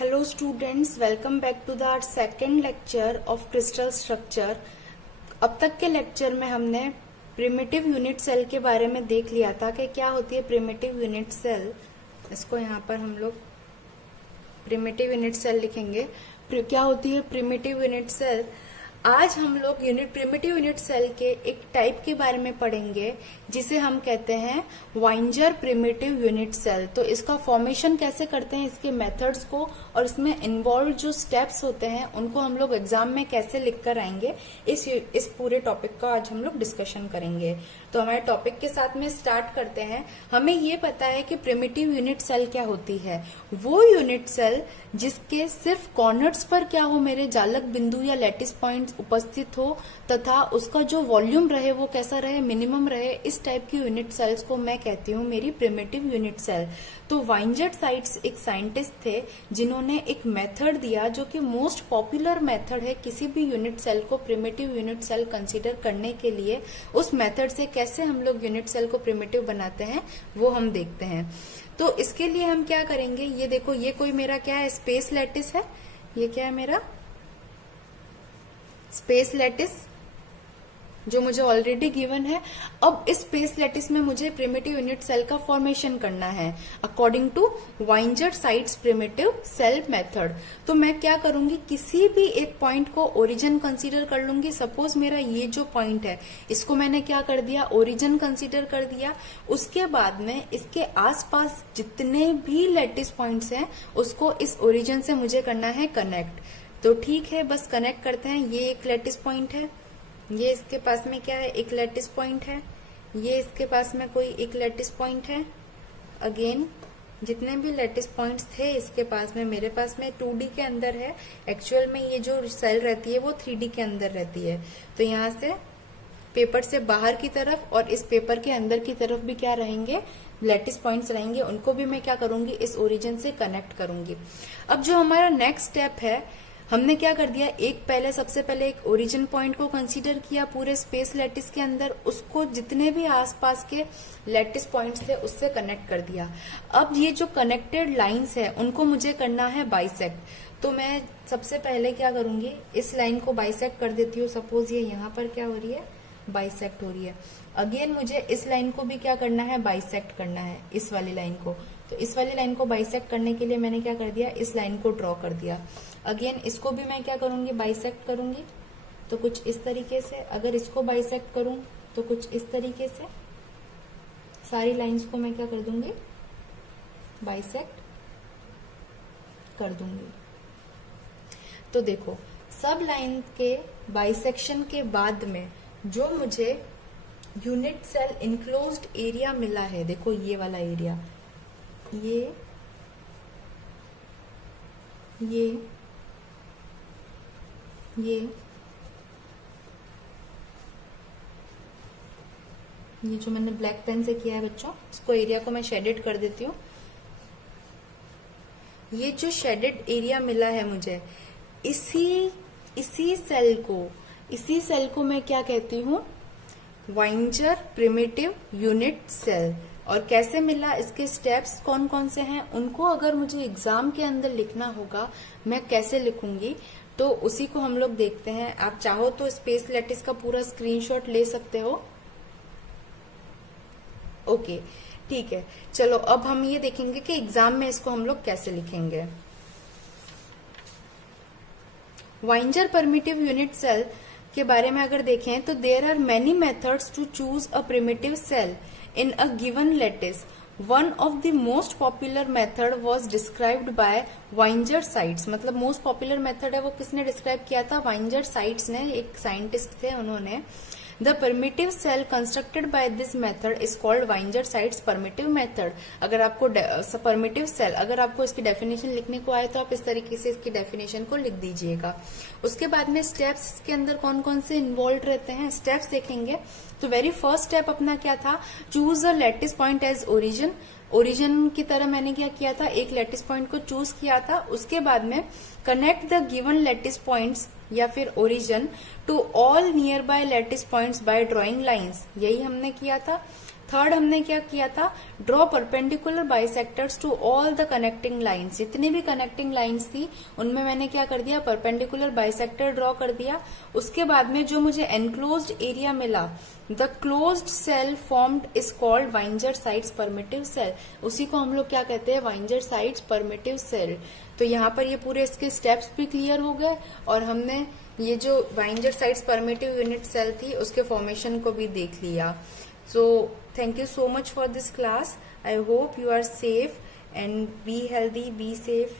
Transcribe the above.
Hello students, welcome back to the second lecture of crystal structure. अब तक के lecture में हमने प्रिमिटिव यूनिट सेल के बारे में देख लिया था कि क्या होती है प्रिमिटिव यूनिट सेल। इसको यहाँ पर हम लोग प्रिमिटिव यूनिट सेल लिखेंगे। क्या होती है प्रिमिटिव यूनिट सेल? आज हम लोग प्रिमिटिव यूनिट सेल के एक टाइप के बारे में पढ़ेंगे जिसे हम कहते हैं वाइंजर प्रिमिटिव यूनिट सेल। तो इसका फॉर्मेशन कैसे करते हैं, इसके मेथड्स को और इसमें इन्वॉल्व जो स्टेप्स होते हैं उनको हम लोग एग्जाम में कैसे लिख कर आएंगे, इस पूरे टॉपिक का आज हम लोग डिस्कशन करेंगे। तो हमारे टॉपिक के साथ में स्टार्ट करते हैं। हमें ये पता है कि प्रिमिटिव यूनिट सेल क्या होती है। वो यूनिट सेल जिसके सिर्फ कॉर्नर्स पर क्या हो, मेरे जालक बिंदु या लैटिस पॉइंट उपस्थित हो तथा उसका जो वॉल्यूम रहे वो कैसा रहे, मिनिमम रहे, इस टाइप की यूनिट सेल्स को मैं कहती हूँ मेरी प्रिमिटिव यूनिट सेल। तो वाइंजर साइट्स एक साइंटिस्ट थे जिन्होंने एक मेथड दिया जो कि मोस्ट पॉपुलर मेथड है किसी भी यूनिट सेल को प्रिमिटिव यूनिट सेल कंसीडर करने के लिए। उस मेथड से कैसे हम लोग यूनिट सेल को प्रिमिटिव बनाते हैं वो हम देखते हैं। तो इसके लिए हम क्या करेंगे, ये देखो, ये कोई मेरा क्या है, स्पेस लैटिस है। ये क्या है मेरा स्पेस लैटिस जो मुझे ऑलरेडी गिवन है। अब इस स्पेस लैटिस में मुझे प्रिमिटिव यूनिट सेल का फॉर्मेशन करना है अकॉर्डिंग टू वाइंजर साइट्स प्रिमिटिव सेल मेथड। तो मैं क्या करूंगी, किसी भी एक पॉइंट को ओरिजिन कंसीडर कर लूंगी। सपोज मेरा ये जो पॉइंट है इसको मैंने क्या कर दिया, ओरिजिन कंसीडर कर दिया। उसके बाद में इसके आसपास जितने भी लैटिस पॉइंट्स हैं उसको इस ओरिजिन से मुझे करना है कनेक्ट। तो ठीक है, बस कनेक्ट करते हैं। ये एक लैटिस पॉइंट है, ये इसके पास में क्या है, एक लैटिस पॉइंट है, ये इसके पास में कोई एक लैटिस पॉइंट है। अगेन जितने भी लैटिस पॉइंट्स थे इसके पास में, मेरे पास में 2D के अंदर है। एक्चुअल में ये जो सेल रहती है वो 3D के अंदर रहती है। तो यहाँ से पेपर से बाहर की तरफ और इस पेपर के अंदर की तरफ भी क्या रहेंगे, लैटिस पॉइंट्स रहेंगे। उनको भी मैं क्या करूंगी, इस ओरिजिन से कनेक्ट करूंगी। अब जो हमारा नेक्स्ट स्टेप है, हमने क्या कर दिया, सबसे पहले एक ओरिजिन पॉइंट को कंसीडर किया पूरे स्पेस लैटिस के अंदर, उसको जितने भी आसपास के लैटिस पॉइंट्स थे उससे कनेक्ट कर दिया। अब ये जो कनेक्टेड लाइंस है उनको मुझे करना है बाइसेक्ट। तो मैं सबसे पहले क्या करूंगी, इस लाइन को बाइसेक्ट कर देती हूँ। सपोज ये यहाँ पर क्या हो रही है, बाइसेक्ट हो रही है। अगेन मुझे इस लाइन को भी क्या करना है, बाइसेक्ट करना है, इस वाली लाइन को। तो इस वाली लाइन को बाइसेक्ट करने के लिए मैंने क्या कर दिया, इस लाइन को ड्रॉ कर दिया। अगेन इसको भी मैं क्या करूंगी, बाइसेक्ट करूंगी। तो कुछ इस तरीके से, अगर इसको बाइसेक्ट करूं तो कुछ इस तरीके से सारी लाइंस को मैं क्या कर दूंगी, बाइसेक्ट कर दूंगी। तो देखो, सब लाइन के बाइसेक्शन के बाद में जो मुझे यूनिट सेल इनक्लोज्ड एरिया मिला है, देखो ये वाला एरिया, ये जो मैंने ब्लैक पेन से किया है बच्चों, इसको एरिया को मैं शेडेड कर देती हूँ। ये जो शेडेड एरिया मिला है मुझे, इसी सेल को मैं क्या कहती हूँ, वाइंजर प्रिमिटिव यूनिट सेल। और कैसे मिला, इसके स्टेप्स कौन कौन से हैं, उनको अगर मुझे एग्जाम के अंदर लिखना होगा मैं कैसे लिखूंगी, तो उसी को हम लोग देखते हैं। आप चाहो तो स्पेस लैटिस का पूरा स्क्रीनशॉट ले सकते हो। ओके, ठीक है। चलो अब हम ये देखेंगे कि एग्जाम में इसको हम लोग कैसे लिखेंगे। वाइंजर प्रिमिटिव यूनिट सेल के बारे में अगर देखें तो there are many methods to choose a primitive cell in a given lattice. One of the most popular method was described by वाइंजर साइट्स। मतलब मोस्ट पॉपुलर मेथड है वो किसने डिस्क्राइब किया था, वाइंजर साइट्स ने, एक साइंटिस्ट थे उन्होंने। The primitive cell constructed by this method is called वाइंजर साइट्स परमिटिव मेथड। अगर आपको परमिटिव सेल, अगर आपको इसकी डेफिनेशन लिखने को आए तो आप इस तरीके से इसकी डेफिनेशन को लिख दीजिएगा। उसके बाद में स्टेप्स के अंदर कौन कौन से इन्वॉल्व रहते हैं, स्टेप्स देखेंगे। तो वेरी फर्स्ट स्टेप अपना क्या था, choose a lattice point as origin. Origin की तरह मैंने क्या किया था, एक लैटिस पॉइंट को चूज किया था। उसके बाद में connect the given lattice points या फिर origin to all nearby lattice points by drawing lines, यही हमने किया था। थर्ड हमने क्या किया था, draw perpendicular bisectors to all the connecting lines. जितनी भी कनेक्टिंग लाइंस थी उनमें मैंने क्या कर दिया, परपेंडिकुलर बाइसेक्टर ड्रॉ कर दिया। उसके बाद में जो मुझे एनक्लोज्ड एरिया मिला, the closed cell formed is called वाइंजर साइड्स परमिटिव सेल। उसी को हम लोग क्या कहते हैं, वाइंजर साइड्स परमिटिव सेल। तो यहाँ पर ये पूरे इसके स्टेप्स भी क्लियर हो गए और हमने ये जो वाइंजर साइड्स परमिटिव यूनिट सेल थी उसके फॉर्मेशन को भी देख लिया। So thank you so much for this class. I hope you are safe and be healthy, be safe.